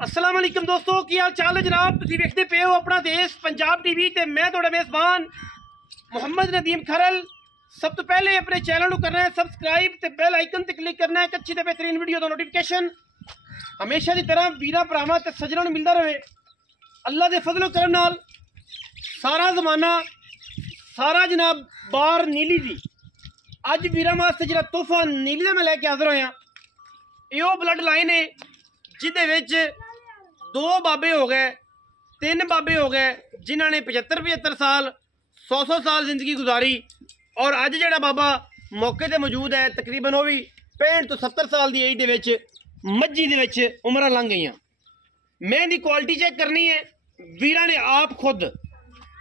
अस्सलाम वालेकुम दोस्तों, की हाल चाल है जनाब। तुसीं वेखदे पे हो अपना देश पंजाब टीवी ते मैं तुहाडा मेज़बान मुहम्मद नदीम खरल। सब तो पहले अपने चैनल को करना है सबसक्राइब ते बेल आइकन ते क्लिक करना है। अच्छी ते बेहतरीन वीडियो का नोटिफिकेशन हमेशा की तरह वीरा भरावां ते सज्जनां नूं मिलदा रहे। अल्लाह दे फजलो करम नाल सारा जमाना सारा जनाब बार नीली दी अज वीरां वास्ते जिहड़ा तोहफा नीली दा मैं लैके हाज़र होया, ये ब्लड लाइन है जिहदे विच दो बाबे हो गए, तीन बाबे हो गए जिन्हों ने 75-75 साल 100 साल जिंदगी गुजारी। और अज जड़ा बाबा मौके पर मौजूद है तकरीबन वो भी 65 तो 70 साल की एज के मज्जी के उम्र लंघ गई। मैं दी क्वालिटी चेक करनी है, वीरा ने आप खुद।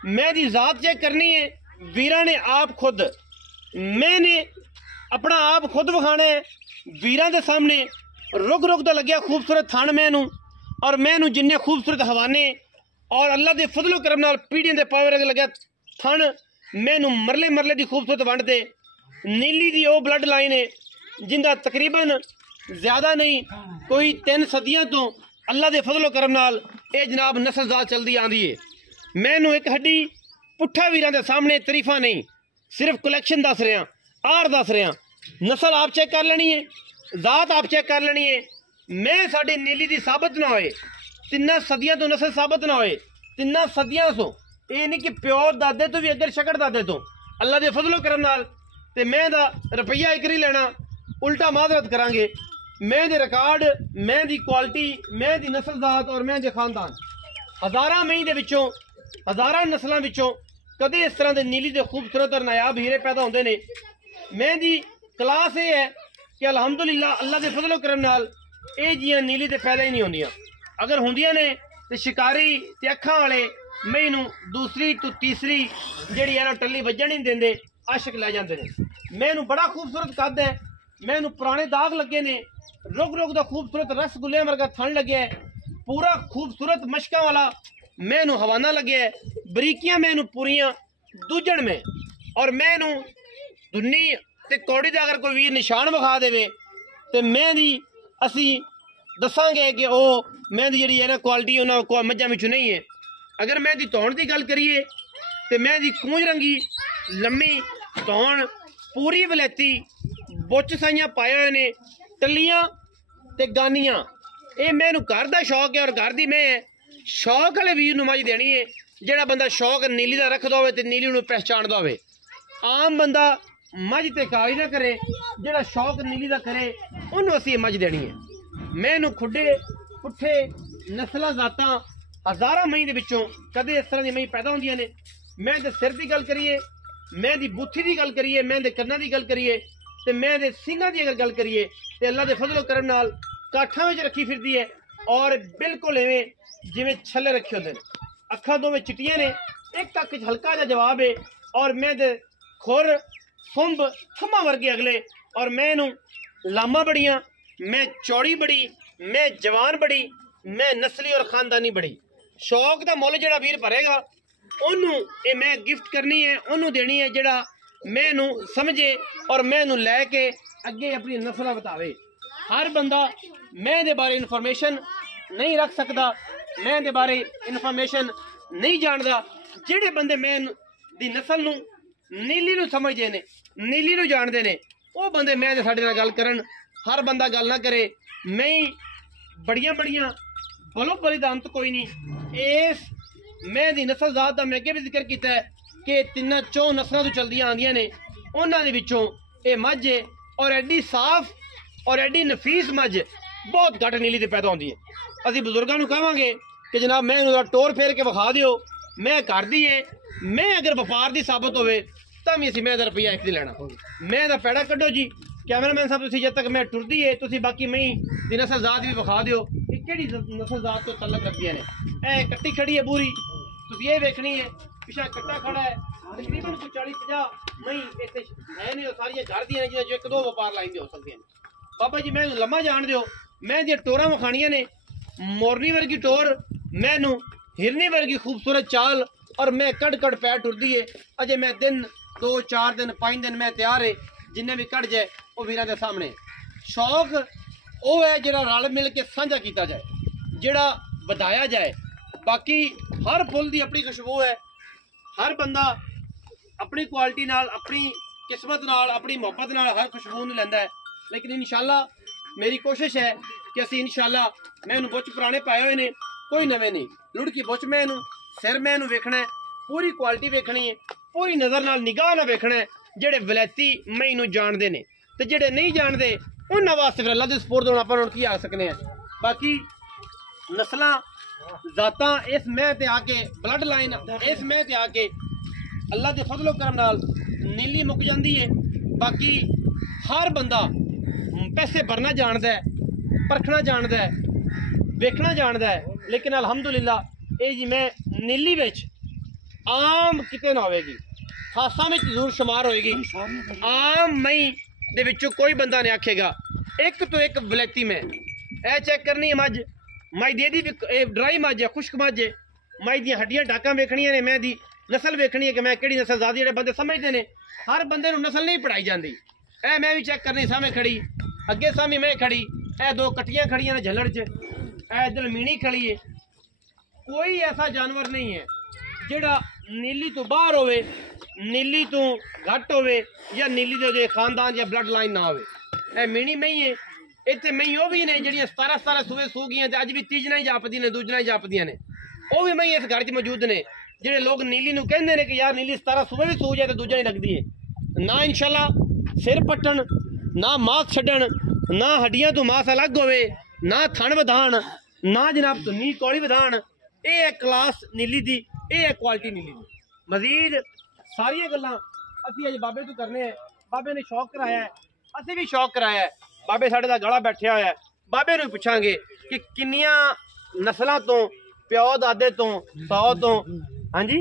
मैं दी जात चेक करनी है, वीरा ने आप खुद। मैंने अपना आप खुद विखाना है वीरा के सामने। रुक रुक तो लग्या खूबसूरत थान मैनू, और मैनू जिन्ने खूबसूरत हवाने और अल्लाह के फजलो करम नाल पीढ़ियों के पावर लग्या थन मैनू मरले मरले की खूबसूरत वंड दे नीली दी वो ब्लड लाइन है जिंदा तकरीबन ज़्यादा नहीं कोई 3 सदियों तो अल्लाह के फजलो करम नाल ये जनाब नस्ल जात चलती आँदी है। मैनू एक हड्डी पुट्ठा वीरां दे सामने तरीफा नहीं, सिर्फ कलैक्शन दस रहा, आर दस रहा। नस्ल आप चेक कर लेनी है, जात आप चेक कर लेनी है। मैं साड़ी नीली दी साबित ना होए, 3 सदियां तो नस्ल साबित ना होए, 3 सदियां सो ये नहीं कि प्यो दादे तो भी अगर शकड़ दादे तो अल्लाह के फजलो करम नाल ते मैं दा रुपया एक नहीं लेना, उल्टा माजरत करांगे। मैं दे रिकॉर्ड, मैं दी क्वालिटी, मैं दी नस्ल जात और मैं दे खानदान हज़ारां मई दे विचों हज़ारां नस्लों विचों कदे इस तरह के नीली दे खूबसूरत और नायाब हीरे पैदा होंदे ने। मैं दी क्लास ये है कि अलहमदुलिल्लाह अल्लाह के फजलो करम नाल ये जियां नीली ते पैदा ही नहीं होंदियां। अगर होंदियां ने ते शिकारी ते अखां वाले मैनू दूसरी तो तीसरी जिहड़ी है ना टल्ली वज्जण नहीं देंदे, आशिक लै जांदे ने। मैनू बड़ा खूबसूरत कद है, मैनू पुराने दाग लगे ने, रुक रुक दा खूबसूरत रसगुल्ले वर्गा थन लगे है, पूरा खूबसूरत मशकां वाला मैनू हवाना लगे है, बरीकियां मैनू पूरियां दूजण में। और मैनू दुन्नी ते कौड़ी का अगर कोई वीर निशान विखा देवे तो मैं दी असी दसांगे कि वह मैं दी जिहड़ी है ना क्वालिटी उन्होंने मज्जां विचों नहीं है। अगर मैं दी तौण की गल करिए तो मैं दी कूंज रंगी लम्मी तौण पूरी वलैती बुच साइयां पाए हुए ने, टल्लियां ते गानियां। ये मैनू घर का शौक है और घर की मैं शौक वाले वीर नूं मज देनी है जिहड़ा बंदा शौक नीली का रखदा होवे ते नीली नूं पहचानदा होवे। आम बंदा मझ ते काली ना करे, जिहड़ा शौक नीली का करे उन्होंने असीं मझ देनी है। मैनू खुडे पुट्ठे नस्ल जातां हज़ारां मई दे विचों कदे इस तरह की मई पैदा होंदियां ने। मैं दे सिर की गल करिए, मैं दी बूथी की गल करिए, मैं दे कन्नां की गल करिए ते मैं दे सिंगां की अगर गल करिए तो अल्लाह के फजलो करम नाल काठां विच रखी फिरदी है और बिल्कुल इवें जिवें छल्ले रखे होंदे ने। अखां दोवें चिट्टियां ने, एक अख च हल्का जिहा जवाब है और मैं दे खुर फुंब थम्मा वर्गे अगले। और मैनू लामा बड़ियां, मैं चौड़ी बड़ी, मैं जवान बड़ी, मैं नस्ली और खानदानी बड़ी। शौक का मुल जिहड़ा वीर भरेगा उन्होंने ये मैं गिफ्ट करनी है, उन्होंने देनी है जिहड़ा मैनू समझे और मैनू लैके अगे अपनी नस्ल बतावे। हर बंदा मैं दे बारे इन्फॉर्मेशन नहीं रख सकता, मैं दे बारे इन्फॉर्मेशन नहीं जानता। जिहड़े बंदे मैं दी नस्ल नूं नीली नूं समझदे ने, नीली नूं जानदे ने, वो बंदे मैं दे साडे नाल गल करन। हर बंदा गल ना करे। मैं बड़ियां बड़ियां बलो बली दा अंत कोई नहीं। इस मैं दी नस्ल जात दा मैं अगे भी जिक्र किया है कि 3-4 नस्लों तो चलदियां आंदियां ने, उन्हां दे विचों ये मझ है और एडी साफ और एडी नफीस मझ बहुत घट नीली ते पैदा होंदी है। असीं बुजुर्गां नूं कहांगे कि जनाब मैं उहदा टोर फेर के विखा दिओ, मैं घर दी है, मैं अगर व्यापार की साबित होवे तां भी असीं मैं रुपया एक नहीं लेना। मैं दा पैड़ा कड्डो जी कैमरामैन साहब, तुसीं जद तक मैं टुरदी है तुसीं बाकी मई दी नस्ल जात भी विखा दिओ कि किहड़ी नस्ल जात तो तलक रखदियां ने। ए कट्टी खड़ी है बूरी, तुसीं ये वेखनी है, पिछा कट्टा खड़ा है, तकरीबन 40-50 मई इत्थे है ने, सारियां घर दियां ने जिहदे 1-2 व्यापार लाइन हो सकदियां ने। बाबा जी मैं लम्मा जान दिओ, मैं दी टोरां विखाणियां ने, मोरनी वर्गी टोर, मैनू हिरनी वर्गी खूबसूरत चाल और मैं कड़ कड़ पैर टुरदी है। अजे मैं दिन 2-4 दिन 5 दिन मैं तैयार है, जिन्हें भी कड़ जाए वो वीरां दे सामने। शौक वो है जिहड़ा रल मिल के साझा किया जाए। ਜਿਹੜਾ ਵਧਾਇਆ ਜਾਏ। ਬਾਕੀ ਹਰ ਫੁੱਲ ਦੀ ਆਪਣੀ ਖੁਸ਼ਬੂ ਹੈ, ਹਰ ਬੰਦਾ ਆਪਣੀ ਕੁਆਲਿਟੀ ਨਾਲ, ਆਪਣੀ ਕਿਸਮਤ ਨਾਲ, ਆਪਣੀ ਮੁਹੱਬਤ ਨਾਲ ਹਰ ਖੁਸ਼ਬੂ ਨੂੰ ਲੈਂਦਾ ਹੈ। ਲੇਕਿਨ ਇਨਸ਼ਾਅੱਲਾ ਮੇਰੀ ਕੋਸ਼ਿਸ਼ ਹੈ ਕਿ ਅਸੀਂ ਇਨਸ਼ਾਅੱਲਾ, ਮੈਂ ਇਹਨੂੰ ਬੁੱਚ ਪੁਰਾਣੇ ਪਾਏ ਹੋਏ ਨੇ, ਕੋਈ ਨਵੇਂ ਨਹੀਂ, ਲੁੜਕੀ ਬੁੱਚ ਮੈਂ ਇਹਨੂੰ, ਸਿਰ ਮੈਂ ਇਹਨੂੰ ਵੇਖਣਾ ਹੈ, ਪੂਰੀ ਕੁਆਲਿਟੀ ਵੇਖਣੀ ਹੈ, ਪੂਰੀ ਨਜ਼ਰ ਨਾਲ ਨਿਗਾਹ ਨਾਲ ਵੇਖਣਾ ਹੈ। ਜਿਹੜੇ ਵਲੈਤੀ ਮੈਂ ਇਹਨੂੰ ਜਾਣਦੇ ਨੇ ਤੇ ਜਿਹੜੇ ਨਹੀਂ ਜਾਣਦੇ ਉਹਨਾਂ ਵਾਸਤੇ ਫਿਰ ਅੱਲਾ ਦੇ ਸਪੁਰਦ ਹੁਣ ਆਪਾਂ ਨੂੰ ਕੀ ਆ ਸਕਨੇ ਆ। ਬਾਕੀ ਨਸਲਾਂ ਜ਼ਾਤਾਂ ਇਸ ਮਹਿ ਤੇ ਆ ਕੇ, ਬਲੱਡ ਲਾਈਨ ਇਸ ਮਹਿ ਤੇ ਆ ਕੇ ਅੱਲਾ ਦੇ ਫਜ਼ਲ ਕਰਮ ਨਾਲ ਨੀਲੀ ਮੁੱਕ ਜਾਂਦੀ ਹੈ। ਬਾਕੀ ਹਰ ਬੰਦਾ ਪੈਸੇ ਭਰਨਾ ਜਾਣਦਾ ਹੈ, ਪਰਖਣਾ ਜਾਣਦਾ ਹੈ, ਵੇਖਣਾ ਜਾਣਦਾ ਹੈ। ਲੇਕਿਨ ਅਲਹਮਦੁਲਿਲਾ ਇਹ ਜੀ ਮੈਂ ਨੀਲੀ ਵਿੱਚ ਆਮ ਕਿਤੇ ਨਾ ਹੋਵੇਗੀ, ਖਾਸਾਂ ਵਿੱਚ ਜ਼ਰੂਰ ਸ਼ੁਮਾਰ ਹੋਏਗੀ। ਆਮ ਮਈ ਦੇ ਵਿੱਚੋਂ ਕੋਈ ਬੰਦਾ ਨਹੀਂ ਆਖੇਗਾ ਇੱਕ ਤੋਂ ਇੱਕ ਵਲੈਤੀ ਮੈਂ ਇਹ ਚੈੱਕ ਕਰਨੀ ਹੈ ਮੱਝ, ਮੱਝ ਦੀ ਵੀ ਇਹ ਡਰਾਈ ਮੱਝ ਹੈ, ਖੁਸ਼ਕ ਮੱਝ ਹੈ, ਮੱਝ ਦੀਆਂ ਹੱਡੀਆਂ ਡਾਕਾਂ ਵੇਖਣੀਆਂ ਨੇ, ਮੈਂ ਦੀ ਨਸਲ ਵੇਖਣੀ ਹੈ ਕਿ ਮੈਂ ਕਿਹੜੀ ਨਸਲ ਜ਼ਾਦੀ। ਜਿਹੜੇ ਬੰਦੇ ਸਮਝਦੇ ਨੇ ਹਰ ਬੰਦੇ ਨੂੰ ਨਸਲ ਨਹੀਂ ਪੜਾਈ ਜਾਂਦੀ। ਇਹ ਮੈਂ ਵੀ ਚੈੱਕ ਕਰਨੀ ਸਾਹਮਣੇ ਖੜੀ, ਅੱਗੇ ਸਾਹਮਣੇ ਮੈਂ ਖੜੀ, ਇਹ ਦੋ ਕੱਟੀਆਂ ਖੜੀਆਂ ਨੇ ਝੱਲੜ 'ਚ, ਇਹ ਇੱਧਰ ਮੀਣੀ ਖੜੀ ਹੈ। ਕੋਈ ਐਸਾ ਜਾਨਵਰ ਨਹੀਂ ਹੈ ਜਿਹੜਾ ਨੀਲੀ ਤੋਂ ਬਾਹਰ ਹੋਵੇ, ਨੀਲੀ ਤੋਂ ਘੱਟ ਹੋਵੇ, ਜਾਂ ਨੀਲੀ ਦੇ ਉਹਦੇ ਖਾਨਦਾਨ ਜਾਂ ਬਲੱਡ ਲਾਈਨ ਨਾ ਹੋਵੇ। ਇਹ ਮੀਣੀ ਮਈ ਹੈ। ਇੱਥੇ ਮਈ ਉਹ ਵੀ ਨੇ ਜਿਹੜੀਆਂ 17 ਸੂਏ ਸੂ ਗਈਆਂ ਤੇ ਅੱਜ ਵੀ ਤੀਜਣਾ ਹੀ ਜਾਪਦੀਆਂ ਨੇ, ਦੂਜਣਾ ਹੀ ਜਾਪਦੀਆਂ ਨੇ। ਉਹ ਵੀ ਮਈ ਇਸ ਘਰ 'ਚ ਮੌਜੂਦ ਨੇ। ਜਿਹੜੇ ਲੋਕ ਨੀਲੀ ਨੂੰ ਕਹਿੰਦੇ ਨੇ ਕਿ ਯਾਰ ਨੀਲੀ 17 ਸੂਏ ਵੀ ਸੂ ਜਾਏ ਤੇ ਦੂਜਾ ਨਹੀਂ ਲੱਗਦੀ ਹੈ, ਨਾ ਇਨਸ਼ਾਅੱਲਾ ਸਿਰ ਪੱਟਣ, ਨਾ ਮਾਸ ਛੱਡਣ, ਨਾ ਹੱਡੀਆਂ ਤੋਂ ਮਾਸ ਅਲੱਗ ਹੋਵੇ, ਨਾ ਥਣ ਵਧਾਣ, ਨਾ ਜਨਾਬ ਧੁੰਨੀ ਕੌੜੀ ਵਧਾਣ। ਇਹ ਹੈ ਕਲਾਸ ਨੀਲੀ ਦੀ, ਇਹ ਹੈ ਕੁਆਲਿਟੀ ਨੀਲੀ ਦੀ। ਮਜ਼ੀਦ ਸਾਰੀਆਂ ਗੱਲਾਂ ਅਸੀਂ ਅੱਜ ਬਾਬੇ ਤੋਂ ਕਰਨੇ ਹੈ। ਬਾਬੇ ਨੇ ਸ਼ੌਕ ਕਰਾਇਆ ਹੈ, ਅਸੀਂ ਵੀ ਸ਼ੌਕ ਕਰਾਇਆ ਹੈ। ਬਾਬੇ ਸਾਡੇ ਦਾ ਗਲਾ ਬੈਠਿਆ ਹੋਇਆ ਹੈ। ਬਾਬੇ ਨੂੰ ਪੁੱਛਾਂਗੇ ਕਿ ਕਿੰਨੀਆਂ ਨਸਲਾਂ ਤੋਂ, ਪਿਓ ਦਾਦੇ ਤੋਂ, 100 ਤੋਂ। ਹਾਂਜੀ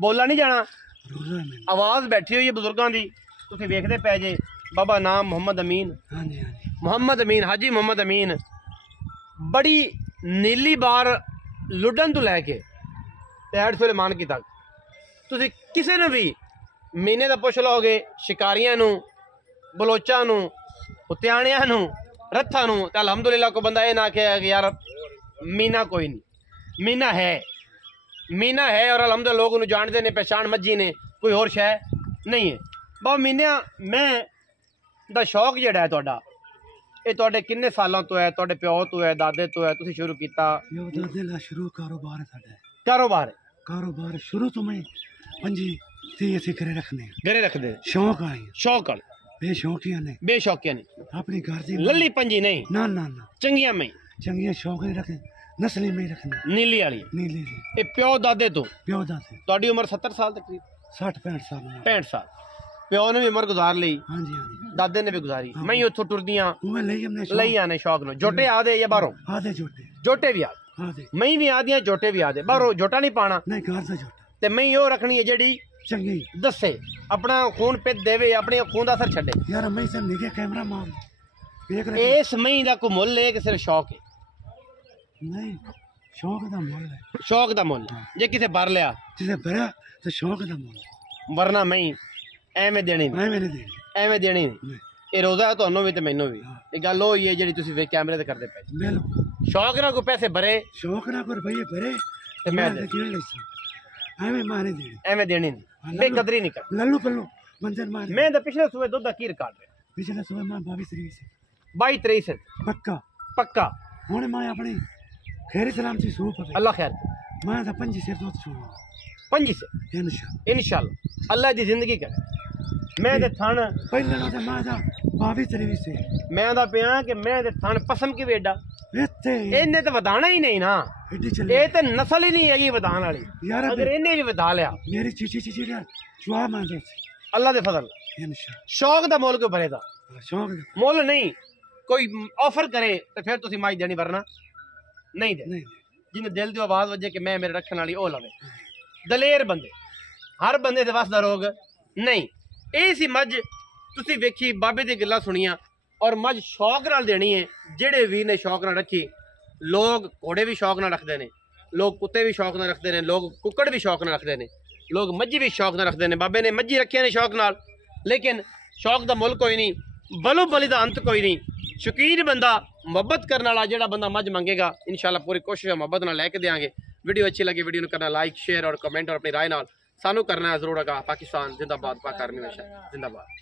ਬੋਲਾ ਨਹੀਂ ਜਾਣਾ, ਆਵਾਜ਼ ਬੈਠੀ ਹੋਈ ਹੈ ਬਜ਼ੁਰਗਾਂ ਦੀ, ਤੁਸੀਂ ਵੇਖਦੇ ਪੈ ਜੇ। ਬਾਬਾ ਨਾਮ ਮੁਹੰਮਦ ਅਮੀਨ, ਮੁਹੰਮਦ ਅਮੀਨ, ਹਾਜੀ ਮੁਹੰਮਦ ਅਮੀਨ। ਬੜੀ ਨੀਲੀ ਬਾਰ ਲੁੱਡਨ ਤੋਂ ਲੈ ਕੇ ਤੇ ਹੈਡ ਸੁਲੇਮਾਨ ਕੀ ਤੱਕ ਤੁਸੀਂ ਕਿਸੇ ਨੂੰ ਵੀ ਮਹੀਨੇ ਦਾ ਪੁੱਛ ਲਓਗੇ, ਸ਼ਿਕਾਰੀਆਂ ਨੂੰ, ਬਲੋਚਾਂ ਨੂੰ, ਉਤਿਆਣਿਆਂ ਨੂੰ, ਰੱਥਾਂ ਨੂੰ, ਤਾਂ ਅਲਹਮਦੁਲਿਲਾ ਕੋ ਬੰਦਾ ਇਹ ਨਾ ਕਹੇ ਕਿ ਯਾਰ ਮੀਨਾ ਕੋਈ ਨਹੀਂ। ਮੀਨਾ ਹੈ, ਮੀਨਾ ਹੈ, ਔਰ ਅਲਹਮਦੁਲਿਲਾ ਲੋਕ ਉਹਨੂੰ ਜਾਣਦੇ ਨੇ, ਪਹਿਚਾਣ ਮੱਝੀ ਨੇ, ਕੋਈ ਹੋਰ ਸ਼ੈ ਨਹੀਂ ਹੈ। ਬਾਬਾ ਮੀਨਿਆ ਮੈਂ ਦਾ ਸ਼ੌਕ ਜਿਹੜਾ ਹੈ ਤੁਹਾਡਾ, ਇਹ ਤੁਹਾਡੇ ਕਿੰਨੇ ਸਾਲਾਂ ਤੋਂ ਹੈ? ਤੁਹਾਡੇ ਪਿਓ ਤੋਂ ਹੈ, ਦਾਦੇ ਤੋਂ ਹੈ, ਤੁਸੀਂ ਸ਼ੁਰੂ ਕੀਤਾ? ਦਾਦੇ ਦਾ ਸ਼ੁਰੂ ਕਾਰੋਬਾਰ ਹੈ ਸਾਡਾ। ਕਾਰੋਬਾਰ ਸ਼ੁਰੂ ਤੋਂ ਮੈਂ 25-30 ਅਸੀਂ ਘਰੇ ਰੱਖਨੇ, ਘਰੇ ਰੱਖਦੇ ਸ਼ੌਕ ਆਏ, ਸ਼ੌਕ ਵਾਲੇ ਬੇਸ਼ੌਕੀਆਂ ਨੇ, ਬੇਸ਼ੌਕੀਆਂ ਨੇ। ਆਪਣੀ ਘਰ ਦੀ ਲੱਲੀ ਪੰਜੀ ਨਹੀਂ, ਨਾ ਚੰਗੀਆਂ ਮੈਂ, ਚੰਗੀਆਂ ਸ਼ੌਕ ਨਹੀਂ ਰੱਖੇ, ਨਸਲੀ ਮੈਂ ਰੱਖਨੇ, ਨੀਲੀ ਵਾਲੀ। ਨੀਲੀ ਇਹ ਪਿਓ ਦਾਦੇ ਤੋਂ? ਪਿਓ ਦਾਦੇ। ਤੁਹਾਡੀ ਉਮਰ 70 ਸਾਲ ਤੱਕ? 60-65 ਸਾਲ। 65 ਸਾਲ। ਪਿਓ ਨੇ ਵੀ ਉਮਰ ਗੁਜ਼ਾਰ ਲਈ, ਹਾਂਜੀ, ਦਾਦੇ ਨੇ ਵੀ ਗੁਜ਼ਾਰੀ। ਮੈਂ ਉੱਥੋਂ ਟੁਰਦੀਆਂ ਲਈ ਆਨੇ ਸ਼ੌਕ ਨੂੰ। ਜੋਟੇ ਆਦੇ ਜਾਂ ਬਾਹਰੋਂ? ਆਦੇ ਜੋਟੇ ਵੀ ਆਦੇ, ਮੈਂ ਵੀ ਆਦੀਆਂ, ਜੋਟੇ ਵੀ ਆਦੇ। ਬਾਹਰੋਂ ਜੋਟਾ ਨਹੀਂ ਪਾਣਾ, ਨਹੀਂ ਘਰ ਦਾ ਜੋਟਾ। ਤੇ ਮੈਂ ਉਹ ਰੱਖਣੀ ਹੈ ਜਿਹੜੀ ਚੰਗੀ ਦੱਸੇ, ਆਪਣਾ ਖੂਨ ਪਿੱਤ ਦੇਵੇ, ਆਪਣੇ ਖੂਨ ਦਾ ਅਸਰ ਛੱਡੇ। ਯਾਰ ਮੈਂ ਸੇ ਨਿਗੇ ਕੈਮਰਾ ਮਾਰ ਵੇਖ ਲੈ। ਇਸ ਮਈ ਦਾ ਕੋਈ ਮੁੱਲ ਹੈ ਕਿ ਸਿਰਫ ਸ਼ੌਕ ਹੈ? ਨਹੀਂ, ਸ਼ੌਕ ਦਾ ਮੁੱਲ ਹੈ। ਸ਼ੌਕ ਦਾ ਮੁੱਲ ਜੇ ਕਿਸੇ ਭਰ ਲਿਆ, ਜਿਸੇ ਭਰਿਆ ਤੇ ਸ਼ੌਕ ਦਾ ਮੁੱਲ। ਵਰਨਾ ਮੈਂ ਐਵੇਂ ਦੇਣੀ ਨਹੀਂ, ਐਵੇਂ ਦੇਣੀ ਨਹੀਂ। ਇਹ ਰੋਜ਼ਾ ਤੁਹਾਨੂੰ ਵੀ ਤੇ ਮੈਨੂੰ ਵੀ। ਇਹ ਗੱਲ ਉਹ ਹੀ ਹੈ ਜਿਹੜੀ ਤੁਸੀਂ ਵੇਖ ਕੈਮਰੇ ਤੇ ਕਰਦੇ ਪਏ। ਬਿਲਕੁਲ ਸ਼ੌਕ ਨਾਲ ਕੋਈ ਪੈਸੇ ਭਰੇ, ਸ਼ੌਕ ਨਾਲ ਕੋਈ ਰੁਪਈਏ ਭਰੇ ਤੇ ਮੈਂ ਐਵੇਂ ਮਾਰੇ ਦੇਣੀ, ਐਵੇਂ ਦੇਣੀ ਨਹੀਂ, ਬੇਕਦਰੀ ਨਹੀਂ ਕਰ। ਲੱਲੂ ਪੱਲੂ ਬੰਦੇ ਮਾਰੇ। ਮੈਂ ਤਾਂ ਪਿਛਲੇ ਸੂਏ ਦੁੱਧ ਦਾ ਕੀ ਰਿਕਾਰਡ ਰਿਹਾ? ਪਿਛਲੇ ਸੂਏ ਮੈਂ 22-23 ਸੇ 22-23 ਸੇ ਪੱਕਾ। ਹੁਣ ਮੈਂ ਆਪਣੀ ਖੈਰ ਸਲਾਮ ਸੀ ਸੂਪ ਅੱਲਾ ਖੈਰ। ਮੈਂ ਤਾਂ 5 ਸਿਰ ਦੁੱਧ ਛੂ 5 ਸੇ ਇਨਸ਼ਾਅੱਲਾ ਅੱਲਾ ਦੀ ਜ਼ਿੰਦਗੀ ਕਰ। ਮੈਂ ਤੇ ਥਣ ਪਹਿਲਾਂ ਤਾਂ ਮੈਂ ਤਾਂ 22-23 ਸੇ ਮੈਂ ਦਾ ਪਿਆ ਕਿ ਮੈਂ ਤੇ ਥਣ ਪਸਮ ਕਿ ਵੇਡਾ ਇੱਥੇ ਇਹਨੇ ਤੇ ਵਧਾਣਾ ਹੀ ਨਹੀਂ ਨਾ। ਇਹ ਤੇ ਨਸਲ ਹੀ ਨਹੀਂ ਹੈਗੀ ਵਧਾਣ ਵਾਲੀ। ਅਗਰ ਇਹਨੇ ਵੀ ਵਧਾ ਲਿਆ, ਮੇਰੀ ਚੀਚੀ ਦਾ ਚੁਆ ਮੰਨਦੇ ਅੱਲਾ ਦੇ ਫਜ਼ਲ। ਸ਼ੌਕ ਦਾ ਮੁੱਲ ਕਿਉਂ ਭਰੇਗਾ? ਸ਼ੌਕ ਦਾ ਮੁੱਲ ਨਹੀਂ, ਕੋਈ ਆਫਰ ਕਰੇ ਤੇ ਫਿਰ ਤੁਸੀਂ ਮਾਈ ਦੇਣੀ, ਵਰਨਾ ਨਹੀਂ ਦੇ। ਜਿਹਨੇ ਦਿਲ ਦੀ ਆਵਾਜ਼ ਵੱਜੇ ਕਿ ਮੈਂ ਮੇਰੇ ਰੱਖਣ ਵਾਲੀ, ਉਹ ਲਵੇ। ਦਲੇਰ ਬੰਦੇ, ਹਰ ਬੰਦੇ ਦੇ ਵੱਸ ਦਾ ਰੋਗ ਨਹੀਂ। ਇਹ ਸੀ ਮੱਝ, ਤੁਸੀਂ ਵੇਖੀ, ਬਾਬੇ ਦੀ ਗੱਲਾਂ ਸੁਣੀਆਂ, ਔਰ ਮੱਝ ਸ਼ੌਕ ਨਾਲ ਦੇਣੀ ਹੈ। ਜਿਹੜੇ ਵੀਰ ਨੇ ਸ਼ੌਕ ਨਾਲ ਰੱਖੀ, ਲੋਕ ਘੋੜੇ ਵੀ ਸ਼ੌਕ ਨਾਲ ਰੱਖਦੇ ਨੇ, ਲੋਕ ਕੁੱਤੇ ਵੀ ਸ਼ੌਕ ਨਾਲ ਰੱਖਦੇ ਨੇ, ਲੋਕ ਕੁੱਕੜ ਵੀ ਸ਼ੌਕ ਨਾਲ ਰੱਖਦੇ ਨੇ, ਲੋਕ ਮੱਝੀ ਵੀ ਸ਼ੌਕ ਨਾਲ ਰੱਖਦੇ ਨੇ। ਬਾਬੇ ਨੇ ਮੱਝੀ ਰੱਖੀਆਂ ਨੇ ਸ਼ੌਕ ਨਾਲ, ਲੇਕਿਨ ਸ਼ੌਕ ਦਾ ਮੁੱਲ ਕੋਈ ਨਹੀਂ, ਬਲੋ ਬਲੀ ਦਾ ਅੰਤ ਕੋਈ ਨਹੀਂ। ਸ਼ੌਕੀਨ ਬੰਦਾ ਮੁਹੱਬਤ ਕਰਨ ਵਾਲਾ ਜਿਹੜਾ ਬੰਦਾ ਮੱਝ ਮੰਗੇਗਾ ਇਨਸ਼ਾਅੱਲਾ ਪੂਰੀ ਕੋਸ਼ਿਸ਼ ਮੁਹੱਬਤ ਨਾਲ ਲੈ ਕੇ ਦੇਵਾਂਗੇ। ਵੀਡੀਓ ਅੱਛੀ ਲੱਗੀ ਵੀਡੀਓ ਨੂੰ ਕਰਨਾ ਲਾਈਕ शेयर और कमेंट और अपनी राय नाल सानू करना है जरूर। पाकिस्तान जिंदाबाद, पाक आर्मी हमेशा जिंदाबाद।